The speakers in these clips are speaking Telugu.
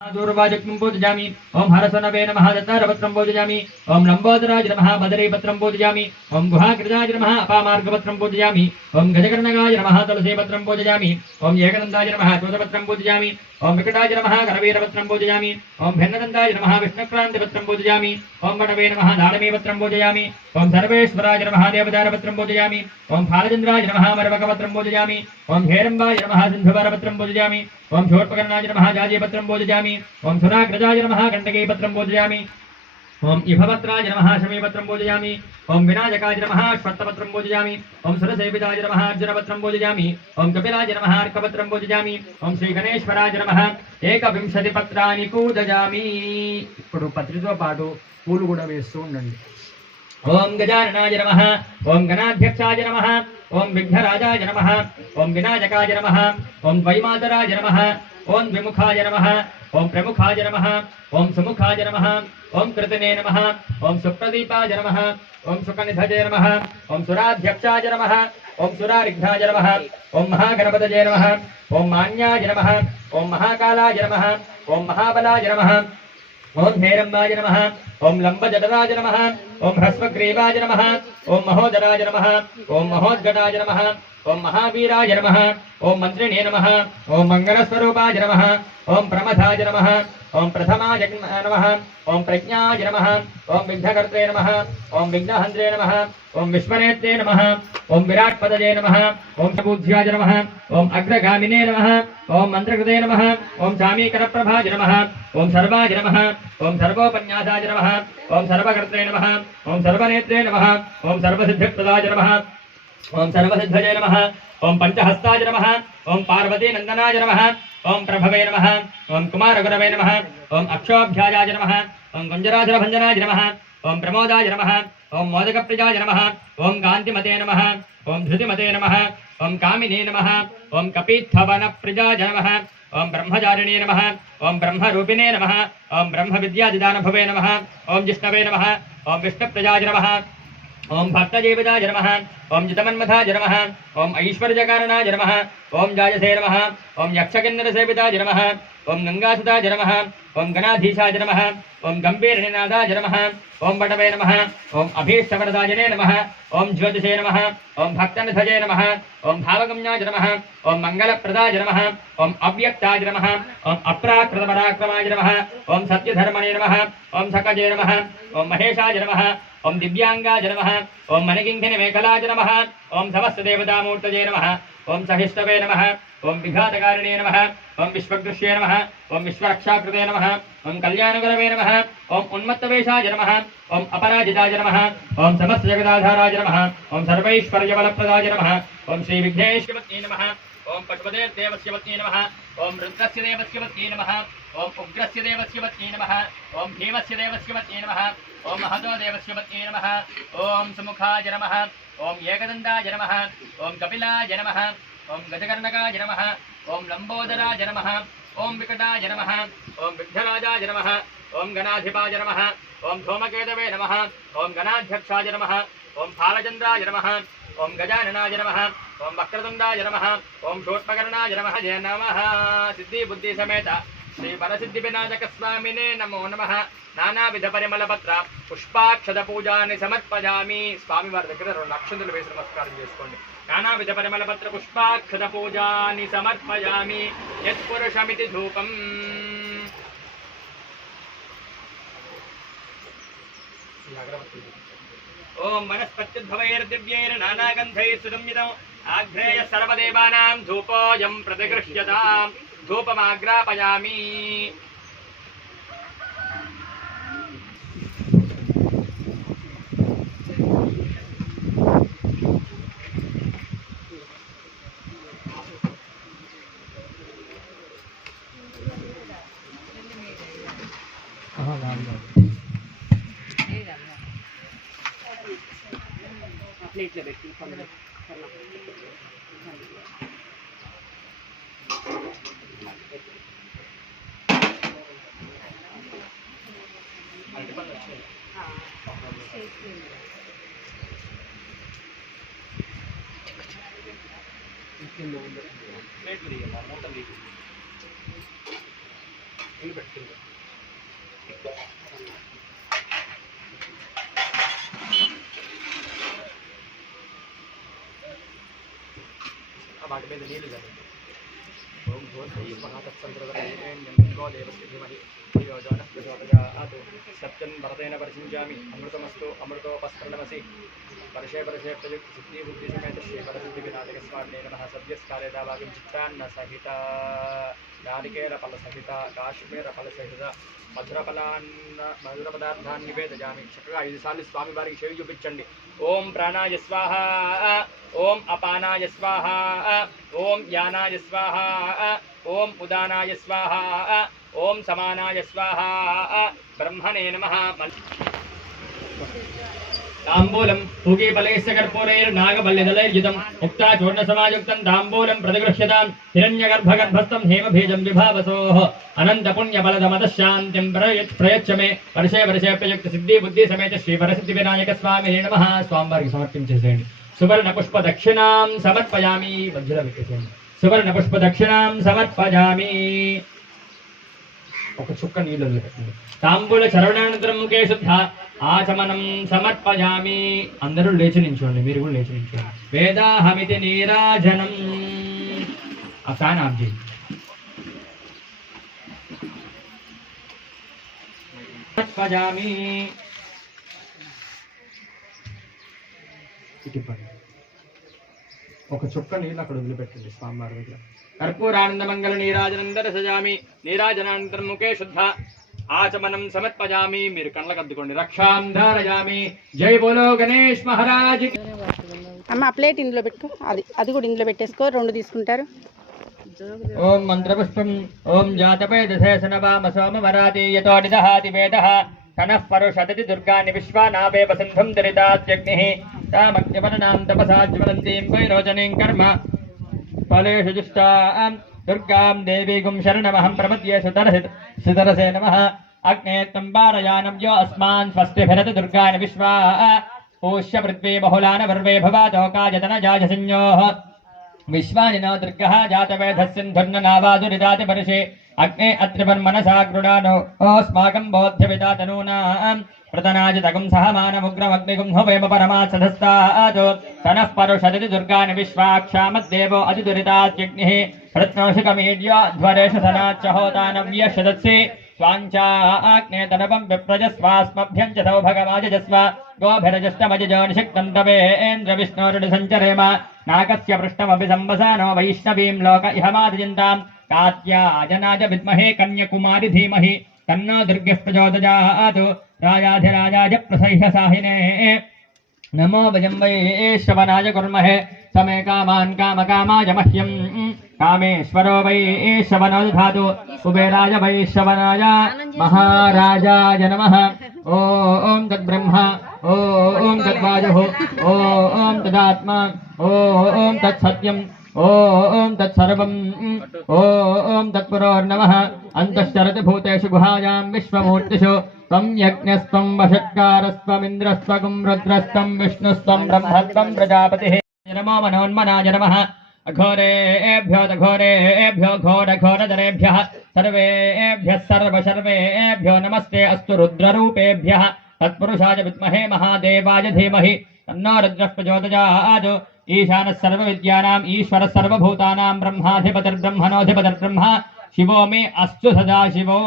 दूर्वाजक्मं पूजयामि। ओम हरसनवे नमः दत्तारपत्रं पूजयामि। ओम लंबोदराज नमः मदरीपत्रं पूजयामि। ओम गुहाकृताज नमः अपामार्गपत्रं पूजयामि। ओम गजकर्णकाय नमः तुलसीपत्रं पूजयामि। ओम एकदन्ताय नमः दूतपत्रं पूजयामि। ओम विकटाय नमः करवीरपत्रं पूजयामि। ओम भिन्नदन्ताय नमः विष्णुक्रान्तिपत्रं पूजयामि। ओम वटवे नमः दानमीपत्रं पूजयामि। ओम सर्वेश्वराय नमः देवदारपत्रं पूजयामि। ओम फालचन्द्राय नमः मरवकपत्रं पूजयामि। ओम हेरम्बाय नमः सिन्धुवारपत्रं पूजयामि। ओम शोत्पकर्णाय नमः जाजीपत्रं पूजयामि। ओम सुराग्रजाय नमः कण्टकीपत्रं पूजयामि। ओम इभवत्राय नमः शमीपत्रं पूजयामि। ओम विनायकाय नमः अश्वत्थपत्रं पूजयामि। ओम सुरसेविताय नमः अर्जुनपत्रं पूजयामि। ओम कपिलाय नमः अर्कपत्रं पूजयामि। ओम श्रीगणेश्वराय नमः 21 పత్రాన్ని పూజయామి। ఇప్పుడు పత్రితో పాటు పూలు కూడా వేస్తూ ఉండండి। ओम गजाननाय नमः। ओम गणाध्यक्षाय नमः। ओम विघ्नराजाय नमः। ओम विनायकाय नमः। ओम वैमातराय नमः। ओम विमुखाय नमः। ओम प्रमुखाय नमः। ओम सुमुखाय नमः। ओम कृतने नमः। ओम सुप्रदीपाय नमः। ओम सुकनिधये नमः। ओम सुराध्यक्षाय नमः। ओम सुरारिघ्नाय नमः। ओम महागणपतये नमः। ओम मान्याय नमः। ओम महाकालाय नमः। ओम महाबलाय नमः। ओम हेरम्बाय नमः। ओम लंबजटराज नमः। ओम ह्रस्वग्रीवाय नमः। ओम महोदराज नमः। ओम महोद्गटाय नमः। ओम महावीराय नमः। ओम मंत्रिणे नमः। ओम मंगलस्वरूपाय नमः। ओम प्रमथाय नमः। ओम प्रथमाय नमः। ओम प्रज्ञाय नमः। ओम विघ्नकर्त्रे नमः। ओम विघ्नहन्त्रे नमः। ओम विश्वनेत्रे नमः। ओम विराट्पदये नमः। ओम सबूध्याय नमः। ओम अग्रगामिने नमः। ओम मंत्रकृते नमः। ओम सामीकरप्रभाय नमः। ओम सर्वाय नमः। ओम सर्वोपन्यासाय नमः। ओम सर्वकर्त्रे नमः। ओम सर्वनेत्रे नमः। ओम सर्वसिद्धिप्रदाय नमः। ओम सर्वसिद्धये नमः। ओम पंचहस्ताय नमः। ओम पार्वती नंदनाय नमः। ओम प्रभवे नमः। ओम कुमारगुरवे नमः। ओम अक्षोभ्याय नमः। ओम कुंजरासुरभञ्जनाय नमः। ओम प्रमोदाय नमः। ओम मोदकप्रियाय नमः। ओम कान्तिमते नमः। ओम धृतिमते नमः। ओम कामिने नमः। ओम कपीत्थवनप्रियाय नमः। ओम ब्रह्मचारिणे नमः। ओम ब्रह्मरूपिणे नमः। ओम ब्रह्मविद्यादिदानभवे नमः। ओम जिष्णवे नमः। ओम विष्णुप्रियाय नमः। ओम भक्तजीविताय नमः। ओम जितमन्मथाय नमः। ओम ऐश्वर्यकारणाय नमः। ओम जायसे नमः। ओम यक्षकिन्नरसेविताय नमः। ओम गंगासुताय नमः। ओम गणाधीशाय नमः। ओम गंभीरनिनादाय नमः। ओम वटवे नमः। ओम अभीष्टवरदायिने नमः। ओम ज्योतिषे नमः। ओम भक्तनिधये नमः। ओम भावगम्याय नमः। ओम मंगलप्रदाय नमः। ओम अव्यक्ताय नमः। ओम अप्राकृतपराक्रमाय नमः। ओम सत्यधर्मणे नमः। ओम सकजे नमः। ओम महेशाय नमः। ओम दिव्यांगाय नमः। ओम मणिकिंकिनी मेखलाय नमः। ओम समस्तदेवतामूर्तये नमः। ओम सहिष्णवे नमः। ओम विघातकारिणे नमः। ओम विश्वदृश्ये नमः। ओम विश्वरक्षाकृते नमः। ओम कल्याणगुरवे नमः। ओम उन्मत्तवेशाय नमः। ओम अपराजिताय नमः। ओम समस्तजगदाधाराय नमः। ओम सर्वैश्वर्यबलप्रदाय नमः। ओम श्रीविघ्नेश्वरवत्यै नमः। ओम पशुपतेर्देवस्य वत्यै नमः। ओम रुद्रस्य देवस्य वत्यै नमः। ओम उग्रस्य देवस्य वत्यै नमः। ओम भीमस्य देवस्य वत्यै नमः। ओम महतो देवस्य वत्यै नमः। ओम सुमुखाय नमः। ओम एकदन्ताय नमः। ओम कपिलाय नमः। ओम गजकर्णकाय नमः। ओम लंबोदराय नमः। ओम विकटाय नमः। ओम विघ्नराजाय नमः। ओम गणाधिपाय नमः। ओम धूमकेतवे नमः। ओम गणाध्यक्षाय नमः। ओम फालचन्द्राय नमः। ओम गजाननाय नमः। ओम वक्रतुण्डाय नमः। ओम शोत्पकर्णाय नमः। जय नमः सिद्धि बुद्धि समेत श्री वरसिद्धि विनायक स्वामिने नमो नमः। नानाविध परिमलपत्र पुष्पाक्षत पूजानि समर्पयामि। स्वामी वाరి దగ్గర 2 అక్షంతలు వేసి నమస్కారం చేసుకోండి। नानाविध परिमलपत्र पुष्पाक्षत पूजानि समर्पयामि। यत्पुरुषमिति धूपम्। ओम वनस्पत्युद्भवैर्दिव्यैर्नानागन्धैः सुगन्धितम् आघ्रेय सर्वदेवानां धूपोऽयं प्रतिगृह्यताम्। धूपमाग्रापयामि। ప్లేట్లో పెట్టి ప్లేట్లు మూత వాటి మీద నీళ్లు చల్లండి. ఓం సత్యం భరతేన పరిశించామి అమృతమస్తు అమృతోపస్కరణమసి పరశే పరశే ప్రయుక్త సిద్ధి బుద్ధి సమేత శ్రీ పరసిద్ధి వినాయక స్వామి నమః. సద్యస్కాలే దావాగం చిత్తాన్న సహిత నారికేల ఫల సహిత కాశ్మీర ఫల సహిత మధుర పదార్థాన్ని నివేదయామి. చక్కగా 5 సార్లు స్వామి వారికి చెవి చూపించండి. ఓం ప్రాణాయ స్వాహ, ఓం అపానాయ స్వాహ, ఓం యానాయ స్వాహ, ఓం ఉదానాయ స్వాహ, ఓం సమానాయ స్వాహ, బ్రహ్మణే నమః. ताम्बूलं पूगीफलैश्च कर्पूरैर्नागबल्यदलैर्युतं मुक्ताचूर्णसमायुक्तं ताम्बूलं प्रतिगृह्यतां हिरण्यगर्भगर्भस्थं हेमबीजं विभावसोः अनन्तपुण्यफलदमतशान्तिं प्रयच्छ मे. वर्षे वर्षे प्रयुक्त सिद्धि बुद्धि समेत श्री वरसिद्धिविनायक स्वामिने नमः. స్వామివారికి సమర్పించేసేయండి. సువర్ణ పుష్ప దక్షిణాం సమర్పయామి. మధ్యలో పెట్టేసేయండి. సువర్ణ పుష్ప దక్షిణాం సమర్పయామి. ఒక చుక్క నీళ్ళు పెట్టండి. తాంబూల చరవణానంతరం ముఖే శుద్ధ ఆచమనం సమర్పయామి. అందరూ లేచి నించోండి. మీరు కూడా లేచి నించోండి. వేదాహమితి నీరాజనం. ఆ ఫ్యాన్ ఆఫ్ చేయండి. సమర్పయామి. ఒక చుక్క నీళ్ళు అక్కడ వదిలిపెట్టండి స్వామివారి దగ్గర. కర్పూరానందమంగళ నీరాజనం దర్శయామి. నీరాజనానంతరం ముఖే శుద్ధ ఆచమనం సమర్పయామి. మీరు కళ్ళకద్దుకోండి. రక్షాం ధారయామి. జై బోలో గణేష్ మహారాజ్. అమ్మ ఆ ప్లేట్ ఇందులో పెట్టుకో. అది కూడా ఇందులో పెట్టేసుకో. 2 తీసుకుంటారు. ఓం మంత్రపుష్పం ఓం జాతవేదశేషనవామ సోమవరాతి యతో నిదహాతి వేదః తనః పరుషదతి దుర్గాని విశ్వానాభే వసంధం దరితాత్యగ్నిః తామగ్నివదనాం తపసా జ్వలంతీం వైరోచనీం కర్మ ఫలేషు దుష్టాం దుర్గాం దేవీగుం శరణమహం ప్రపద్యే సుతరసే నమః. అగ్నే త్వం వారయానం యో అస్మాన్ స్వస్తి భరతి దుర్గాని విశ్వా పూష్య పృథ్వీ బహుళాన వర్వే భవాతో కాజతన జాజసంయోః విశ్వాని నో దుర్గః జాతవేధస్సింధుర్ననావాదురిదాతి పరుషే అగ్నే అత్రిపన్మనసా గృణానో ఓస్మాకం బోధ్యవితాతనూనాం ప్రతనాజితకం సహమానముగ్రమగ్నిగుం హువేమ పరమాసధస్తాదో తనః పరుషదతి దుర్గాని విశ్వాక్షామద్దేవో అతిదురితాత్యగ్నిః ప్రత్నోషికమీడ్యో ధ్వరేష సనాచ్చ హోతానవ్యషదత్సి స్వాంచాగ్నే తనవం విప్రజస్వాస్మభ్యం చ సౌభగమాజస్వ గోభిరజష్టమజో నిషక్తం తవేంద్ర విష్ణోరుడి సంచరేమ నాకస్య పృష్టమపి సంవసానో వైష్ణవీం లోక ఇహమాదిజింతాం కాత్యాజనాజ విద్మహే కన్యకుమారి ధీమహి తన్నో దుర్గః ప్రచోదయాత్. రాజాధిరాజాయ ప్రసహ్య సాహినే నమో భజం వైశ్రవణాయ కుర్మహే సమే కామాన్ కామకామాయ మహ్యం కామేశ్వరో వైశ్రవణో దధాతు. కుబేరాయ వైశ్రవణాయ మహారాజాయ నమః. ఓం తద్బ్రహ్మ ఓం తద్వాయుః ఓం తదాత్మ ఓం తత్సత్యం ఓం తత్సర్వం ఓం తత్పురోర్నమః. అంతశ్చరతి భూతేషు గుహాయాం విశ్వమూర్తిషు త్వం యజ్ఞస్త్వం వషట్కారస్త్వమింద్రస్త్వగుం రుద్రస్త్వం విష్ణుస్త్వం బ్రహ్మత్వం ప్రజాపతిః. నమో మనోన్మనాయ నమః. అఘోరేభ్యో ఘోరేభ్యో ఘోరఘోరధరేభ్యః సర్వేభ్యः సర్వసర్వేభ్యో నమస్తే అస్తు రుద్రరూపేభ్యः తత్పురుషాయ విద్మహే మహాదేవాయ ధీమహి తన్నో రుద్రః ప్రచోదయాత్. ఈశానः సర్వవిద్యానాం ఈశ్వరः సర్వభూతానాం బ్రహ్మాధిపతిర్బ్రహ్మణోధిపతిర్బ్రహ్మ శివో మే అస్తు సదాశివో.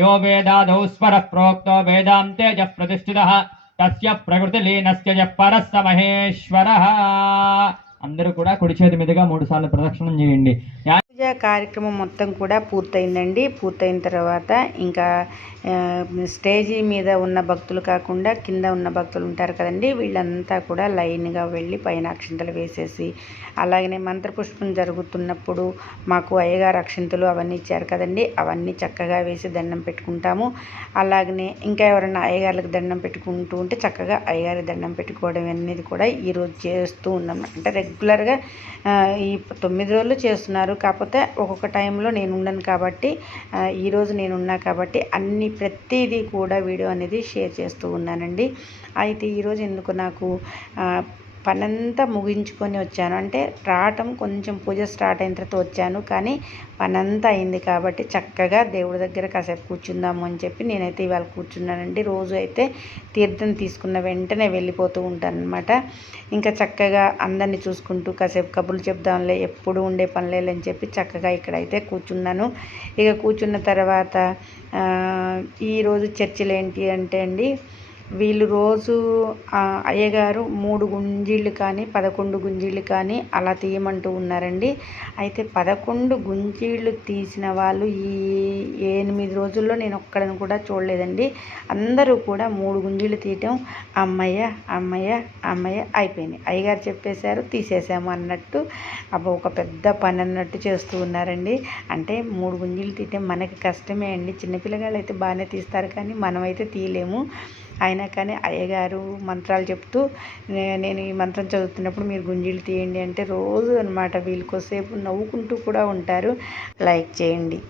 యో వేదాదౌ స్వరః ప్రోక్తో వేదాంతే యః ప్రతిష్ఠితః తస్య ప్రకృతిలీనస్య యః పరः స మహేశ్వరः. అందరూ కూడా కుడి చేతి మీదుగా 3 సార్లు ప్రదక్షిణం చేయండి. పూజ కార్యక్రమం మొత్తం కూడా పూర్తయిందండి. పూర్తయిన తర్వాత ఇంకా స్టేజీ మీద ఉన్న భక్తులు కాకుండా కింద ఉన్న భక్తులు ఉంటారు కదండి, వీళ్ళంతా కూడా లైన్గా వెళ్ళి పైన అక్షింతలు వేసేసి, అలాగనే మంత్రపుష్పం జరుగుతున్నప్పుడు మాకు అయ్యగారు అక్షింతలు అవన్నీ ఇచ్చారు కదండి, అవన్నీ చక్కగా వేసి దండం పెట్టుకుంటాము. అలాగనే ఇంకా ఎవరైనా అయ్యగారులకు దండం పెట్టుకుంటూ ఉంటే చక్కగా అయ్యగారి దండం పెట్టుకోవడం అనేది కూడా ఈరోజు చేస్తూ ఉన్నాం. అంటే రెగ్యులర్గా ఈ 9 రోజులు చేస్తున్నారు. కాకపోతే ఒక్కొక్క టైంలో నేను ఉండను కాబట్టి, ఈరోజు నేను ఉన్నా కాబట్టి ప్రతిదీ కూడా వీడియో అనేది షేర్ చేస్తూ ఉన్నానండి. అయితే ఈరోజు ఎందుకు నాకు పనంతా ముగించుకొని వచ్చాను. అంటే రావటం కొంచెం పూజ స్టార్ట్ అయిన తర్వాత వచ్చాను, కానీ పనంతా అయింది కాబట్టి చక్కగా దేవుడి దగ్గర కాసేపు కూర్చుందాము అని చెప్పి నేనైతే ఇవాళ కూర్చున్నానండి. రోజు అయితే తీర్థం తీసుకున్న వెంటనే వెళ్ళిపోతూ ఉంటానన్నమాట. ఇంకా చక్కగా అందరినీ చూసుకుంటూ కాసేపు కబుర్లు చెప్దాంలే, ఎప్పుడు ఉండే పనులేలే అని చెప్పి చక్కగా ఇక్కడైతే కూర్చున్నాను. ఇక కూర్చున్న తర్వాత ఈరోజు చర్చలు ఏంటి అంటే అండి, వీళ్ళు రోజు అయ్యగారు 3 గుంజీళ్ళు కానీ 11 గుంజీళ్ళు కానీ అలా తీయమంటూ ఉన్నారండి. అయితే 11 గుంజీళ్ళు తీసిన వాళ్ళు ఈ 8 రోజుల్లో నేను ఒక్కడిని కూడా చూడలేదండి. అందరూ కూడా 3 గుంజీళ్ళు తీయటం, అమ్మయ్య అమ్మయ్య అమ్మయ్య అయిపోయినాయి, అయ్యగారు చెప్పేశారు తీసేసాము అన్నట్టు ఒక పెద్ద పని అన్నట్టు చేస్తూ ఉన్నారండి. అంటే 3 గుంజీళ్ళు తీయటం మనకి కష్టమే అండి. చిన్నపిల్లగాళ్ళు అయితే బాగానే తీస్తారు, కానీ మనమైతే తీయలేము. అయినా కానీ అయ్యగారు మంత్రాలు చెప్తూ నేను ఈ మంత్రం చదువుతున్నప్పుడు మీరు గుంజీలు తీయండి అంటే రోజు అనమాట. వీళ్ళు కొద్దిసేపు నవ్వుకుంటూ కూడా ఉంటారు. లైక్ చేయండి.